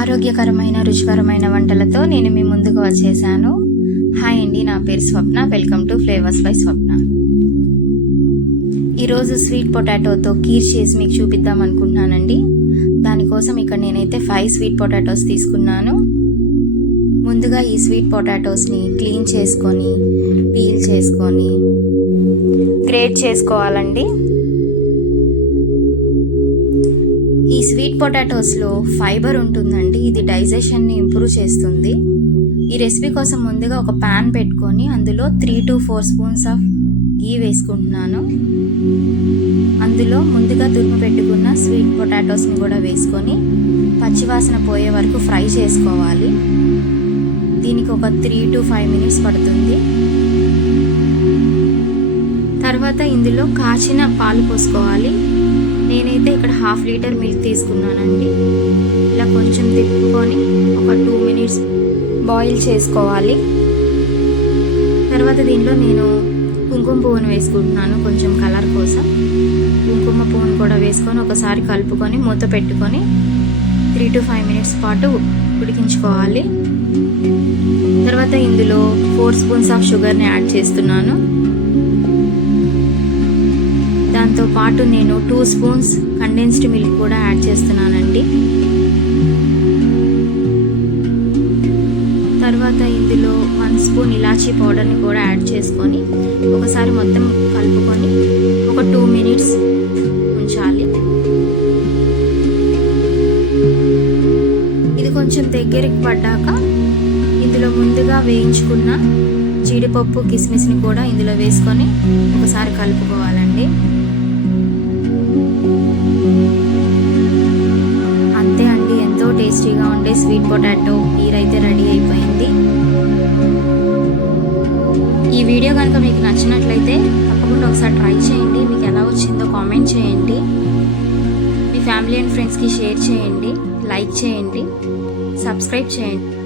ఆరోగ్యకరమైన రుచికరమైన వంటలతో నేను మీ ముందుకు వచ్చేసాను. హాయ్ అండి, నా పేరు స్వప్న. వెల్కమ్ టు ఫ్లేవర్స్ బై స్వప్న. ఈరోజు స్వీట్ పొటాటోతో కీర్ చేసి మీకు చూపిద్దాం అనుకుంటున్నానండి. దానికోసం ఇక్కడ నేనైతే 5 స్వీట్ పొటాటోస్ తీసుకున్నాను. ముందుగా ఈ స్వీట్ పొటాటోస్ని క్లీన్ చేసుకొని పీల్ చేసుకొని గ్రేట్ చేసుకోవాలండి. ఈ స్వీట్ పొటాటోస్లో ఫైబర్ ఉంటుందండి. ఇది డైజెషన్ని ఇంప్రూవ్ చేస్తుంది. ఈ రెసిపీ కోసం ముందుగా ఒక ప్యాన్ పెట్టుకొని అందులో 3 to 4 స్పూన్స్ ఆఫ్ గీ వేసుకుంటున్నాను. అందులో ముందుగా తురుము పెట్టుకున్న స్వీట్ పొటాటోస్ని కూడా వేసుకొని పచ్చివాసన పోయే వరకు ఫ్రై చేసుకోవాలి. దీనికి ఒక 3 to 5 మినిట్స్ పడుతుంది. తర్వాత ఇందులో కాచిన పాలు పోసుకోవాలి. నేనైతే ఇక్కడ 1/2 లీటర్ మిల్క్ తీసుకున్నానండి. ఇలా కొంచెం తిప్పుకొని ఒక 2 మినిట్స్ బాయిల్ చేసుకోవాలి. తర్వాత దీనిలో నేను కుంకుమ పువ్వును వేసుకుంటున్నాను కొంచెం కలర్ కోసం. కుంకుమ పువ్వును కూడా వేసుకొని ఒకసారి కలుపుకొని మూత పెట్టుకొని 3 to 5 మినిట్స్ పాటు ఉడికించుకోవాలి. తర్వాత ఇందులో 4 స్పూన్స్ ఆఫ్ షుగర్ని యాడ్ చేస్తున్నాను. దాంతో పాటు నేను 2 స్పూన్స్ కండెన్స్డ్ మిల్క్ కూడా యాడ్ చేస్తున్నానండి. తర్వాత ఇందులో 1 స్పూన్ ఇలాచీ పౌడర్ని కూడా యాడ్ చేసుకొని ఒకసారి మొత్తం కలుపుకొని ఒక 2 మినిట్స్ ఉంచాలి. ఇది కొంచెం దగ్గరికి పడ్డాక ఇందులో ముందుగా వేయించుకున్న జీడిపప్పు కిస్మిస్ని కూడా ఇందులో వేసుకొని ఒకసారి కలుపుకోవాలండి. అంతే అండి, ఎంతో టేస్టీగా ఉండే స్వీట్ పొటాటో కీర్ అయితే రెడీ అయిపోయింది. ఈ వీడియో కనుక మీకు నచ్చినట్లయితే తప్పకుండా ఒకసారి ట్రై చేయండి. మీకు ఎలా వచ్చిందో కామెంట్ చేయండి. మీ ఫ్యామిలీ అండ్ ఫ్రెండ్స్కి షేర్ చేయండి, లైక్ చేయండి, సబ్స్క్రైబ్ చేయండి.